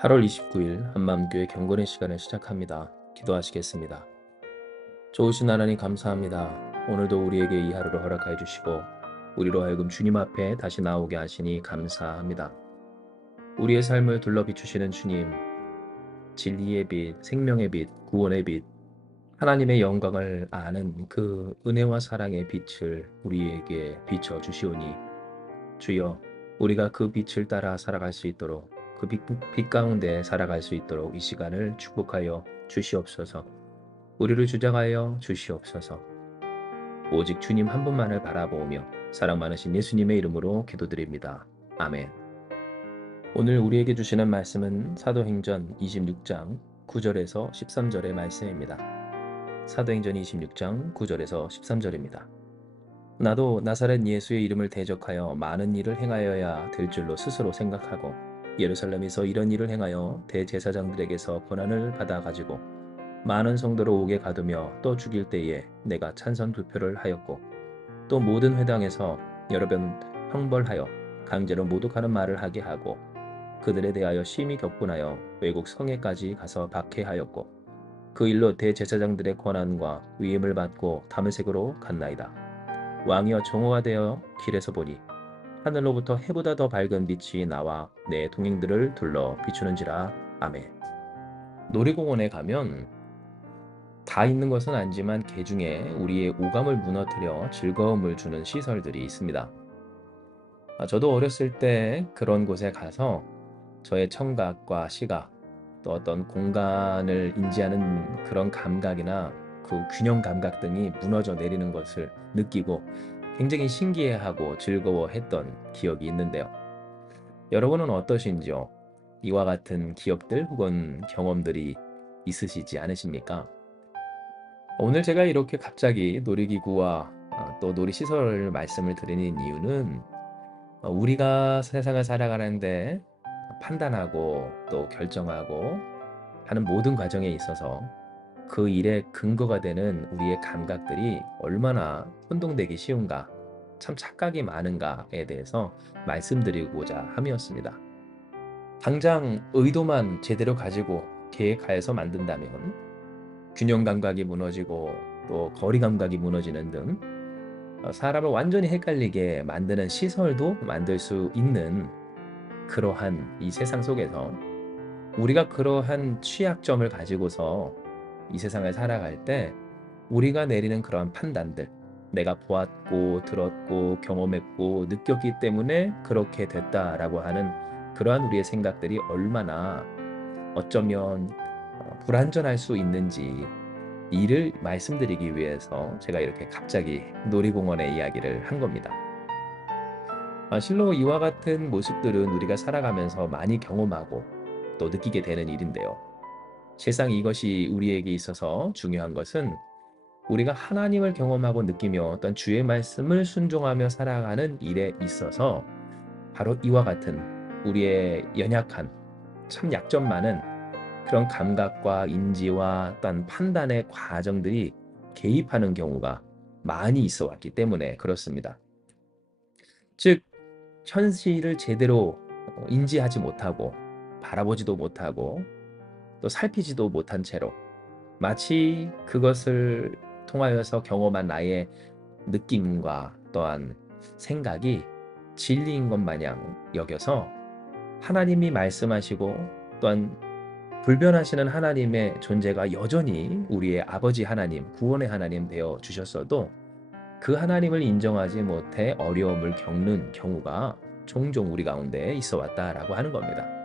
8월 29일 한마음교회 경건의 시간을 시작합니다. 기도하시겠습니다. 좋으신 하나님 감사합니다. 오늘도 우리에게 이 하루를 허락하여 주시고 우리로 하여금 주님 앞에 다시 나오게 하시니 감사합니다. 우리의 삶을 둘러 비추시는 주님, 진리의 빛, 생명의 빛, 구원의 빛, 하나님의 영광을 아는 그 은혜와 사랑의 빛을 우리에게 비춰 주시오니 주여, 우리가 그 빛을 따라 살아갈 수 있도록 그 빛 가운데 살아갈 수 있도록 이 시간을 축복하여 주시옵소서. 우리를 주장하여 주시옵소서. 오직 주님 한 분만을 바라보며 사랑 많으신 예수님의 이름으로 기도드립니다. 아멘. 오늘 우리에게 주시는 말씀은 사도행전 26장 9절에서 13절의 말씀입니다. 사도행전 26장 9절에서 13절입니다. 나도 나사렛 예수의 이름을 대적하여 많은 일을 행하여야 될 줄로 스스로 생각하고 예루살렘에서 이런 일을 행하여 대제사장들에게서 권한을 받아가지고 많은 성도를 옥에 가두며 또 죽일 때에 내가 찬선 투표를 하였고 또 모든 회당에서 여러 번 형벌하여 강제로 모독하는 말을 하게 하고 그들에 대하여 심히 격분하여 외국 성에까지 가서 박해하였고 그 일로 대제사장들의 권한과 위임을 받고 다메섹으로 갔나이다. 왕이여 정오가 되어 길에서 보니 하늘로부터 해보다 더 밝은 빛이 나와 내 동행들을 둘러 비추는지라. 아멘. 놀이공원에 가면 다 있는 것은 아니지만 그 중에 우리의 오감을 무너뜨려 즐거움을 주는 시설들이 있습니다. 저도 어렸을 때 그런 곳에 가서 저의 청각과 시각, 또 어떤 공간을 인지하는 그런 감각이나 그 균형 감각 등이 무너져 내리는 것을 느끼고 굉장히 신기해하고 즐거워했던 기억이 있는데요. 여러분은 어떠신지요? 이와 같은 기억들 혹은 경험들이 있으시지 않으십니까? 오늘 제가 이렇게 갑자기 놀이기구와 또 놀이시설 말씀을 드리는 이유는 우리가 세상을 살아가는데 판단하고 또 결정하고 하는 모든 과정에 있어서 그 일의 근거가 되는 우리의 감각들이 얼마나 혼동되기 쉬운가, 참 착각이 많은가에 대해서 말씀드리고자 함이었습니다. 당장 의도만 제대로 가지고 계획하여서 만든다면 균형 감각이 무너지고 또 거리 감각이 무너지는 등 사람을 완전히 헷갈리게 만드는 시설도 만들 수 있는 그러한 이 세상 속에서 우리가 그러한 취약점을 가지고서 이 세상을 살아갈 때 우리가 내리는 그러한 판단들, 내가 보았고 들었고 경험했고 느꼈기 때문에 그렇게 됐다라고 하는 그러한 우리의 생각들이 얼마나 어쩌면 불완전할 수 있는지 이를 말씀드리기 위해서 제가 이렇게 갑자기 놀이공원의 이야기를 한 겁니다. 실로 이와 같은 모습들은 우리가 살아가면서 많이 경험하고 또 느끼게 되는 일인데요. 실상 이것이 우리에게 있어서 중요한 것은 우리가 하나님을 경험하고 느끼며 어떤 주의 말씀을 순종하며 살아가는 일에 있어서 바로 이와 같은 우리의 연약한 참 약점 많은 그런 감각과 인지와 또한 판단의 과정들이 개입하는 경우가 많이 있어 왔기 때문에 그렇습니다. 즉 현실을 제대로 인지하지 못하고 바라보지도 못하고 또 살피지도 못한 채로 마치 그것을 통하여서 경험한 나의 느낌과 또한 생각이 진리인 것 마냥 여겨서 하나님이 말씀하시고 또한 불변하시는 하나님의 존재가 여전히 우리의 아버지 하나님, 구원의 하나님 되어 주셨어도 그 하나님을 인정하지 못해 어려움을 겪는 경우가 종종 우리 가운데 있어 왔다라고 하는 겁니다.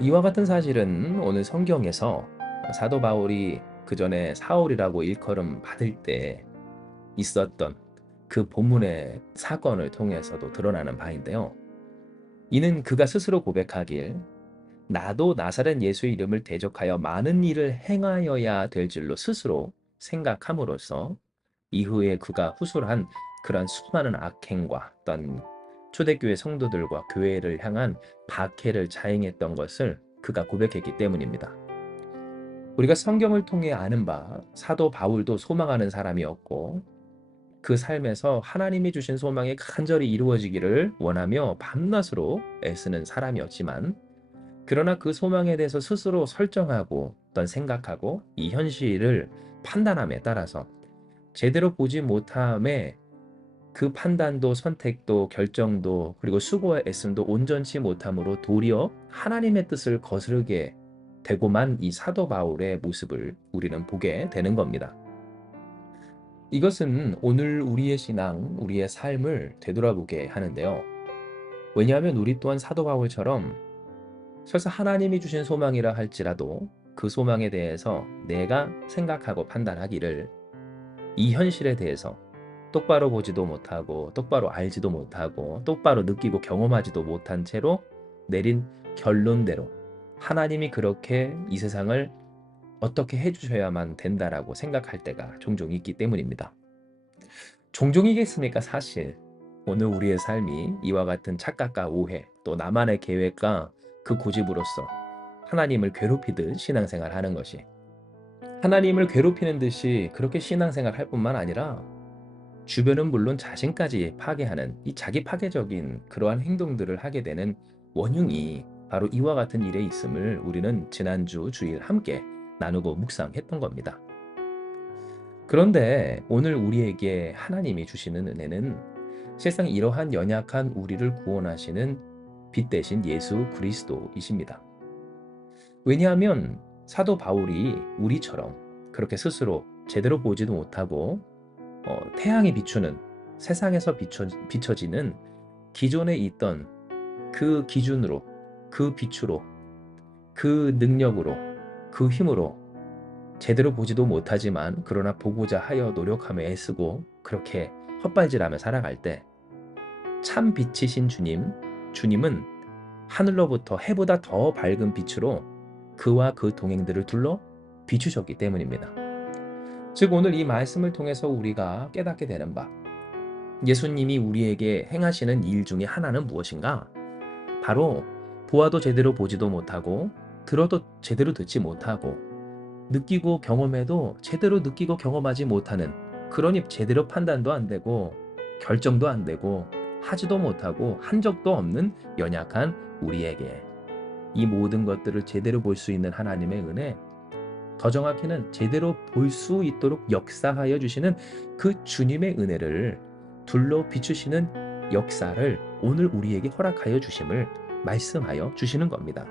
이와 같은 사실은 오늘 성경에서 사도 바울이 그 전에 사울이라고 일컬음 받을 때 있었던 그 본문의 사건을 통해서도 드러나는 바인데요. 이는 그가 스스로 고백하길 나도 나사렛 예수의 이름을 대적하여 많은 일을 행하여야 될 줄로 스스로 생각함으로써 이후에 그가 후술한 그러한 수많은 악행과 또한 초대교회 성도들과 교회를 향한 박해를 자행했던 것을 그가 고백했기 때문입니다. 우리가 성경을 통해 아는 바 사도 바울도 소망하는 사람이었고 그 삶에서 하나님이 주신 소망이 간절히 이루어지기를 원하며 밤낮으로 애쓰는 사람이었지만 그러나 그 소망에 대해서 스스로 설정하고 어떤 생각하고 이 현실을 판단함에 따라서 제대로 보지 못함에 그 판단도 선택도 결정도 그리고 수고와 애씀도 온전치 못함으로 도리어 하나님의 뜻을 거스르게 되고만 이 사도 바울의 모습을 우리는 보게 되는 겁니다. 이것은 오늘 우리의 신앙, 우리의 삶을 되돌아보게 하는데요. 왜냐하면 우리 또한 사도 바울처럼 설사 하나님이 주신 소망이라 할지라도 그 소망에 대해서 내가 생각하고 판단하기를 이 현실에 대해서 똑바로 보지도 못하고 똑바로 알지도 못하고 똑바로 느끼고 경험하지도 못한 채로 내린 결론대로 하나님이 그렇게 이 세상을 어떻게 해주셔야만 된다라고 생각할 때가 종종 있기 때문입니다. 종종이겠습니까? 사실 오늘 우리의 삶이 이와 같은 착각과 오해 또 나만의 계획과 그 고집으로서 하나님을 괴롭히듯 신앙생활 하는 것이 하나님을 괴롭히는 듯이 그렇게 신앙생활 할 뿐만 아니라 주변은 물론 자신까지 파괴하는 이 자기 파괴적인 그러한 행동들을 하게 되는 원흉이 바로 이와 같은 일에 있음을 우리는 지난주 주일 함께 나누고 묵상했던 겁니다. 그런데 오늘 우리에게 하나님이 주시는 은혜는 실상 이러한 연약한 우리를 구원하시는 빛 대신 예수 그리스도이십니다. 왜냐하면 사도 바울이 우리처럼 그렇게 스스로 제대로 보지도 못하고 태양이 비추는 세상에서 비춰지는 기존에 있던 그 기준으로 그 빛으로 그 능력으로 그 힘으로 제대로 보지도 못하지만 그러나 보고자 하여 노력하며 애쓰고 그렇게 헛발질하며 살아갈 때 참 빛이신 주님은 하늘로부터 해보다 더 밝은 빛으로 그와 그 동행들을 둘러 비추셨기 때문입니다. 즉 오늘 이 말씀을 통해서 우리가 깨닫게 되는 바 예수님이 우리에게 행하시는 일 중에 하나는 무엇인가? 바로 보아도 제대로 보지도 못하고 들어도 제대로 듣지 못하고 느끼고 경험해도 제대로 느끼고 경험하지 못하는 그러니 제대로 판단도 안 되고 결정도 안 되고 하지도 못하고 한 적도 없는 연약한 우리에게 이 모든 것들을 제대로 볼 수 있는 하나님의 은혜 더 정확히는 제대로 볼 수 있도록 역사하여 주시는 그 주님의 은혜를 둘러 비추시는 역사를 오늘 우리에게 허락하여 주심을 말씀하여 주시는 겁니다.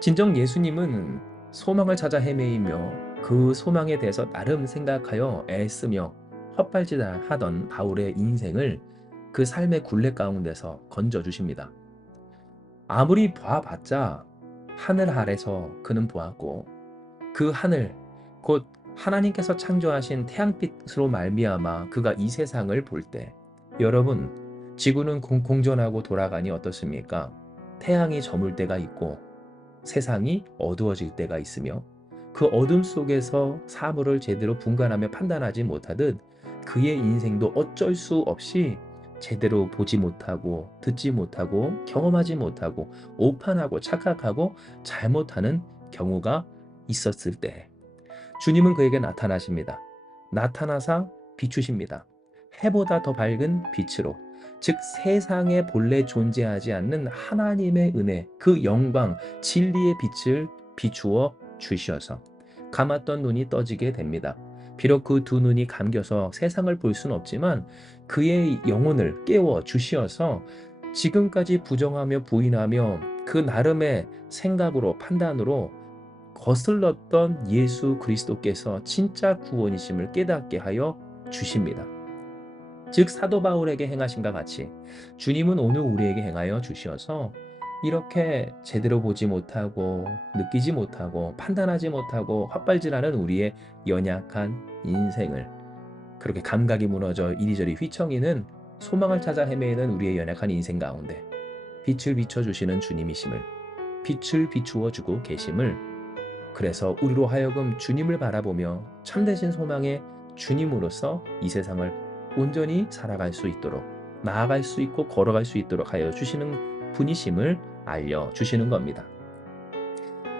진정 예수님은 소망을 찾아 헤매이며 그 소망에 대해서 나름 생각하여 애쓰며 헛발질하던 바울의 인생을 그 삶의 굴레 가운데서 건져주십니다. 아무리 봐봤자 하늘 아래서 그는 보았고 그 하늘 곧 하나님께서 창조하신 태양빛으로 말미암아 그가 이 세상을 볼 때 여러분 지구는 공전하고 돌아가니 어떻습니까? 태양이 저물 때가 있고 세상이 어두워질 때가 있으며 그 어둠 속에서 사물을 제대로 분간하며 판단하지 못하듯 그의 인생도 어쩔 수 없이 제대로 보지 못하고 듣지 못하고 경험하지 못하고 오판하고 착각하고 잘못하는 경우가 있었을 때 주님은 그에게 나타나십니다. 나타나사 비추십니다. 해보다 더 밝은 빛으로 즉 세상에 본래 존재하지 않는 하나님의 은혜 그 영광 진리의 빛을 비추어 주셔서 감았던 눈이 떠지게 됩니다. 비록 그 두 눈이 감겨서 세상을 볼 수는 없지만 그의 영혼을 깨워 주시어서 지금까지 부정하며 부인하며 그 나름의 생각으로 판단으로 거슬렀던 예수 그리스도께서 진짜 구원이심을 깨닫게 하여 주십니다. 즉 사도 바울에게 행하신과 같이 주님은 오늘 우리에게 행하여 주시어서 이렇게 제대로 보지 못하고 느끼지 못하고 판단하지 못하고 헛발질하는 우리의 연약한 인생을 그렇게 감각이 무너져 이리저리 휘청이는 소망을 찾아 헤매는 우리의 연약한 인생 가운데 빛을 비춰주시는 주님이심을 빛을 비추어 주고 계심을 그래서 우리로 하여금 주님을 바라보며 참되신 소망의 주님으로서 이 세상을 온전히 살아갈 수 있도록 나아갈 수 있고 걸어갈 수 있도록 하여 주시는 분이심을 알려주시는 겁니다.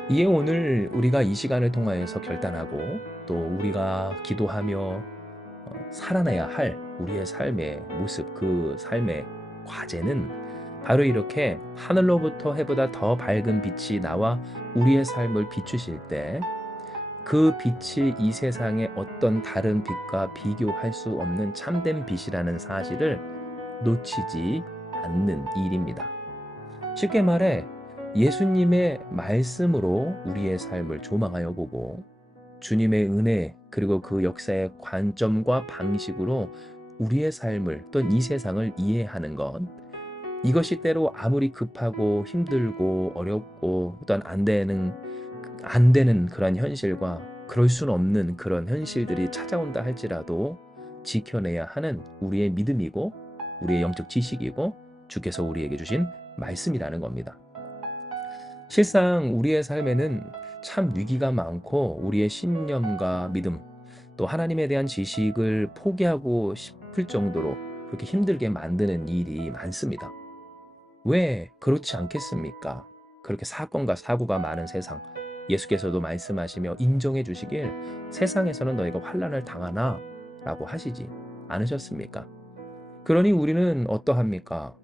이에 오늘 우리가 이 시간을 통하여서 결단하고 또 우리가 기도하며 살아내야 할 우리의 삶의 모습 그 삶의 과제는 바로 이렇게 하늘로부터 해보다 더 밝은 빛이 나와 우리의 삶을 비추실 때 그 빛이 이 세상의 어떤 다른 빛과 비교할 수 없는 참된 빛이라는 사실을 놓치지 않는 일입니다. 쉽게 말해 예수님의 말씀으로 우리의 삶을 조망하여 보고 주님의 은혜 그리고 그 역사의 관점과 방식으로 우리의 삶을 또는 이 세상을 이해하는 것, 이것이 때로 아무리 급하고 힘들고 어렵고 또한 안 되는 그런 현실과 그럴 수는 없는 그런 현실들이 찾아온다 할지라도 지켜내야 하는 우리의 믿음이고 우리의 영적 지식이고 주께서 우리에게 주신 말씀이라는 겁니다. 실상 우리의 삶에는 참 위기가 많고 우리의 신념과 믿음 또 하나님에 대한 지식을 포기하고 싶을 정도로 그렇게 힘들게 만드는 일이 많습니다. 왜 그렇지 않겠습니까? 그렇게 사건과 사고가 많은 세상, 예수께서도 말씀하시며 인정해 주시길 세상에서는 너희가 환난을 당하나 라고 하시지 않으셨습니까? 그러니 우리는 어떠합니까?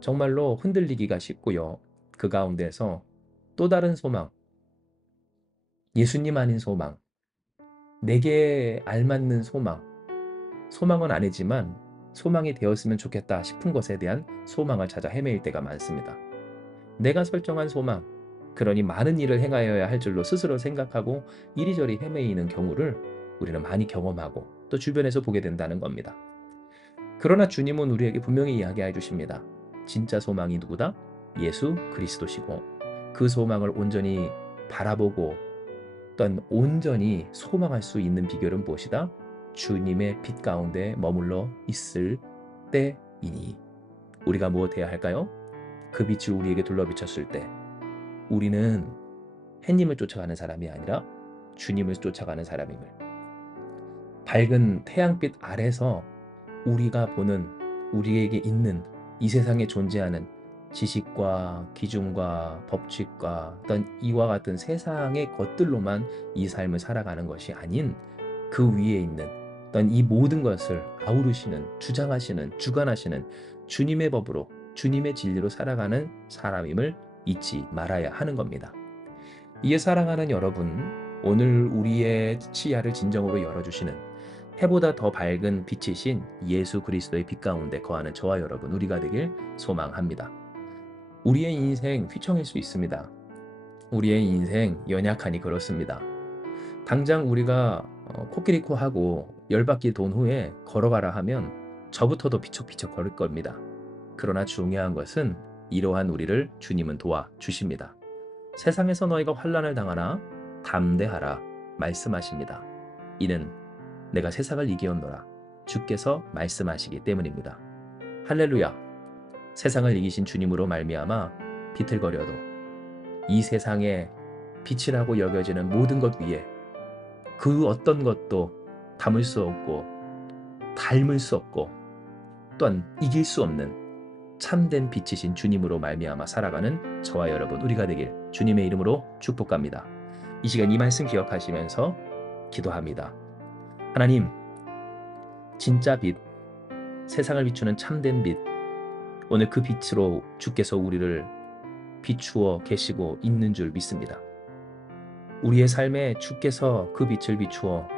정말로 흔들리기가 쉽고요. 그 가운데서 또 다른 소망, 예수님 아닌 소망, 내게 알맞는 소망, 소망은 아니지만 소망이 되었으면 좋겠다 싶은 것에 대한 소망을 찾아 헤매일 때가 많습니다. 내가 설정한 소망, 그러니 많은 일을 행하여야 할 줄로 스스로 생각하고 이리저리 헤매이는 경우를 우리는 많이 경험하고 또 주변에서 보게 된다는 겁니다. 그러나 주님은 우리에게 분명히 이야기해 주십니다. 진짜 소망이 누구다? 예수 그리스도시고 그 소망을 온전히 바라보고 또한 온전히 소망할 수 있는 비결은 무엇이다? 주님의 빛 가운데 머물러 있을 때이니. 우리가 무엇해야 할까요? 그 빛을 우리에게 둘러비쳤을 때 우리는 햇님을 쫓아가는 사람이 아니라 주님을 쫓아가는 사람임을, 밝은 태양빛 아래서 우리가 보는 우리에게 있는 이 세상에 존재하는 지식과 기준과 법칙과 어떤 이와 같은 세상의 것들로만 이 삶을 살아가는 것이 아닌 그 위에 있는 어떤 이 모든 것을 아우르시는, 주장하시는, 주관하시는 주님의 법으로 주님의 진리로 살아가는 사람임을 잊지 말아야 하는 겁니다. 이에 사랑하는 여러분, 오늘 우리의 치아를 진정으로 열어주시는 해보다 더 밝은 빛이신 예수 그리스도의 빛 가운데 거하는 저와 여러분, 우리가 되길 소망합니다. 우리의 인생 휘청일 수 있습니다. 우리의 인생 연약하니 그렇습니다. 당장 우리가 코끼리 코하고 10바퀴 돈 후에 걸어가라 하면 저부터도 피척피척 걸을 겁니다. 그러나 중요한 것은 이러한 우리를 주님은 도와주십니다. 세상에서 너희가 환난을 당하나 담대하라 말씀하십니다. 이는 내가 세상을 이기었노라 주께서 말씀하시기 때문입니다. 할렐루야. 세상을 이기신 주님으로 말미암아 비틀거려도 이 세상에 빛이라고 여겨지는 모든 것 위에 그 어떤 것도 담을 수 없고 닮을 수 없고 또한 이길 수 없는 참된 빛이신 주님으로 말미암아 살아가는 저와 여러분 우리가 되길 주님의 이름으로 축복합니다. 이 시간 이 말씀 기억하시면서 기도합니다. 하나님, 진짜 빛, 세상을 비추는 참된 빛, 오늘 그 빛으로 주께서 우리를 비추어 계시고 있는 줄 믿습니다. 우리의 삶에 주께서 그 빛을 비추어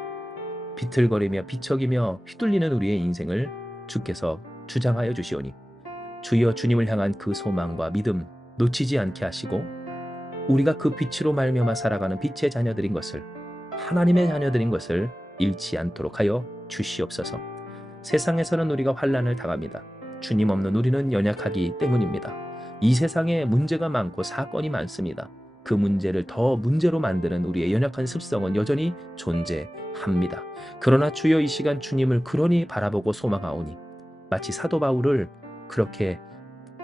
비틀거리며 비척이며 휘둘리는 우리의 인생을 주께서 주장하여 주시오니 주여 주님을 향한 그 소망과 믿음 놓치지 않게 하시고 우리가 그 빛으로 말미암아 살아가는 빛의 자녀들인 것을, 하나님의 자녀들인 것을 잃지 않도록 하여 주시옵소서. 세상에서는 우리가 환난을 당합니다. 주님 없는 우리는 연약하기 때문입니다. 이 세상에 문제가 많고 사건이 많습니다. 그 문제를 더 문제로 만드는 우리의 연약한 습성은 여전히 존재합니다. 그러나 주여 이 시간 주님을 그러니 바라보고 소망하오니 마치 사도 바울을 그렇게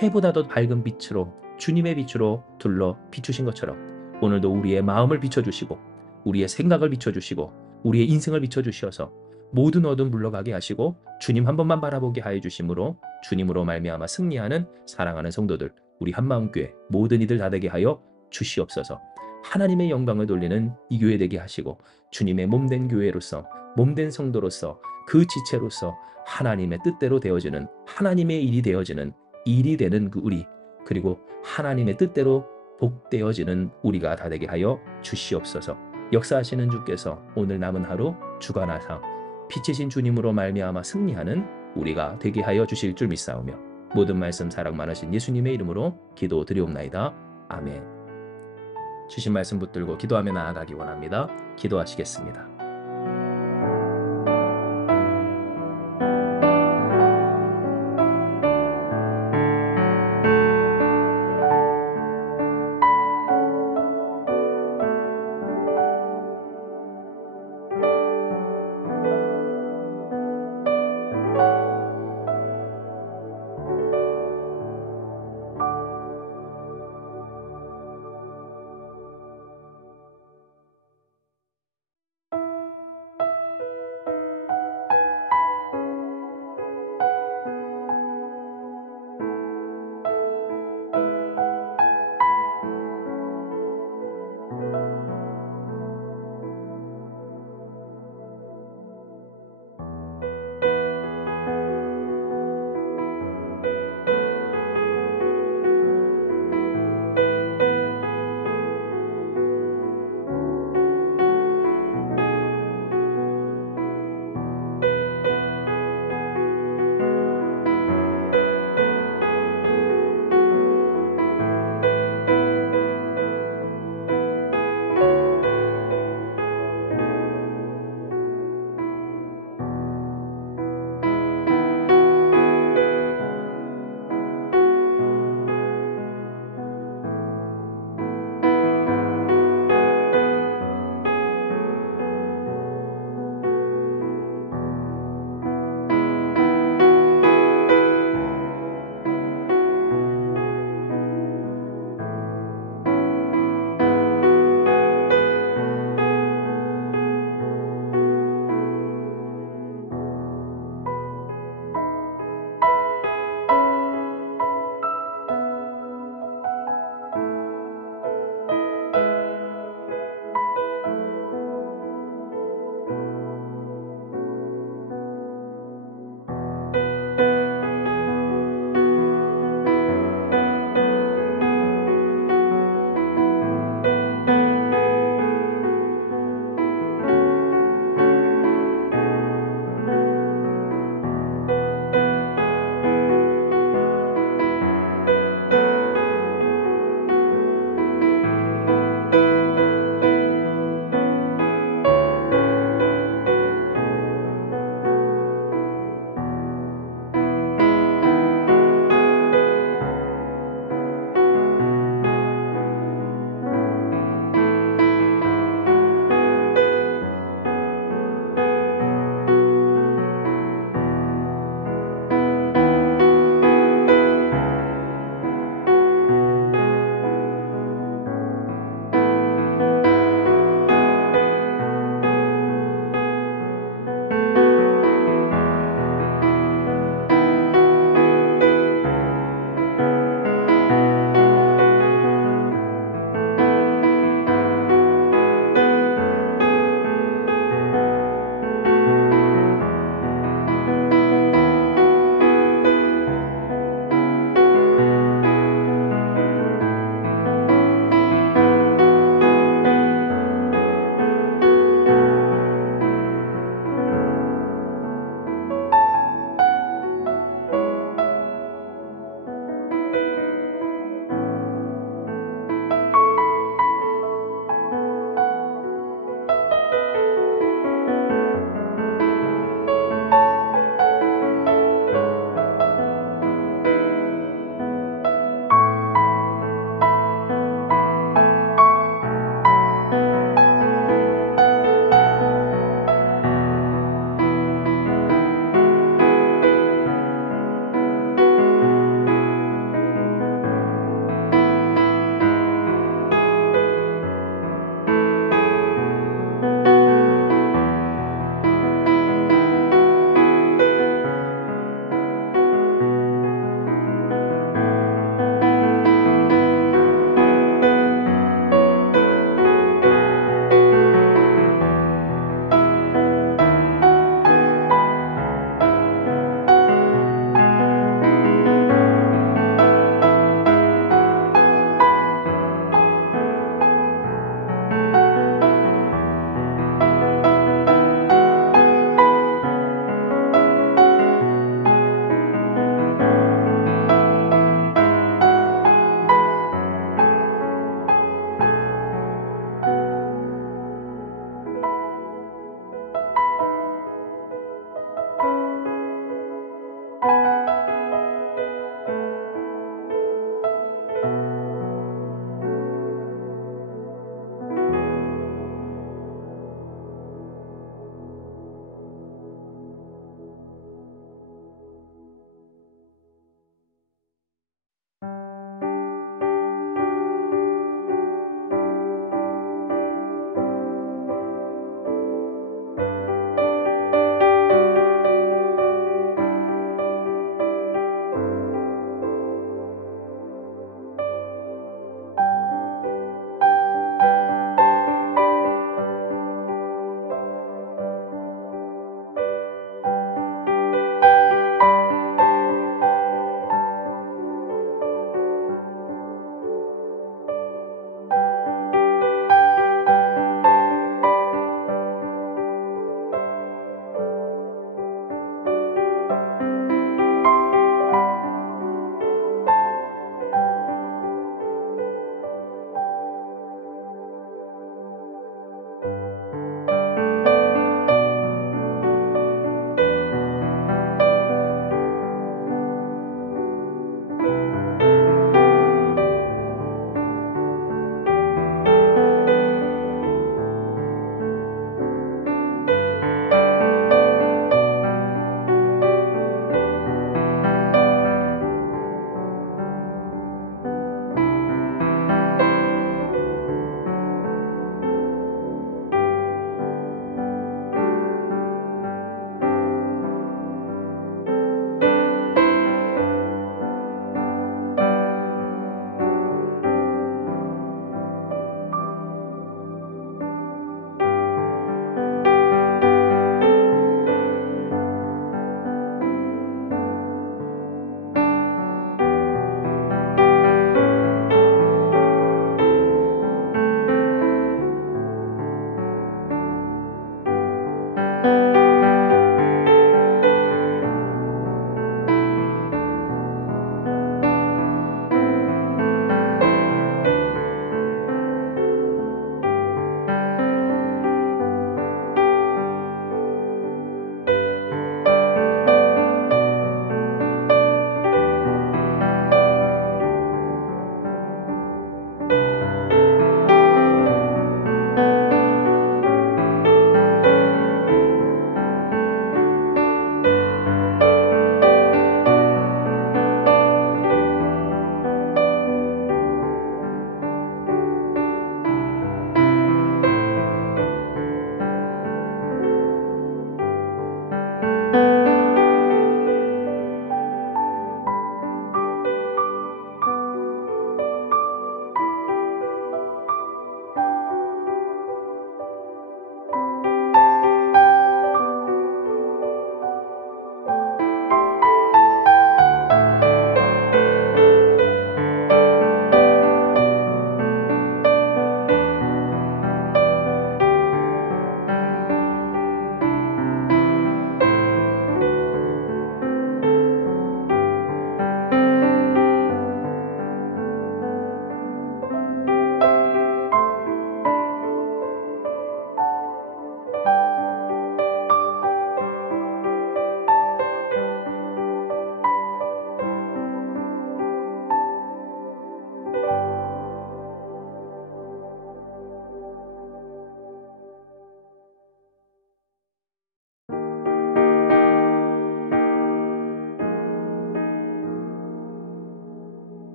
해보다 더 밝은 빛으로 주님의 빛으로 둘러 비추신 것처럼 오늘도 우리의 마음을 비춰주시고 우리의 생각을 비춰주시고 우리의 인생을 비춰주셔서 모든 어둠 물러가게 하시고 주님 한 번만 바라보게 하여 주심으로 주님으로 말미암아 승리하는 사랑하는 성도들 우리 한마음교회 모든 이들 다 되게 하여 주시옵소서. 하나님의 영광을 돌리는 이 교회 되게 하시고 주님의 몸된 교회로서 몸된 성도로서 그 지체로서 하나님의 뜻대로 되어지는 하나님의 일이 되어지는 일이 되는 그 우리 그리고 하나님의 뜻대로 복되어지는 우리가 다 되게 하여 주시옵소서. 역사하시는 주께서 오늘 남은 하루 주관하사 빛이신 주님으로 말미암아 승리하는 우리가 되게 하여 주실 줄 믿사오며 모든 말씀 사랑 많으신 예수님의 이름으로 기도드리옵나이다. 아멘. 주신 말씀 붙들고 기도하며 나아가기 원합니다. 기도하시겠습니다.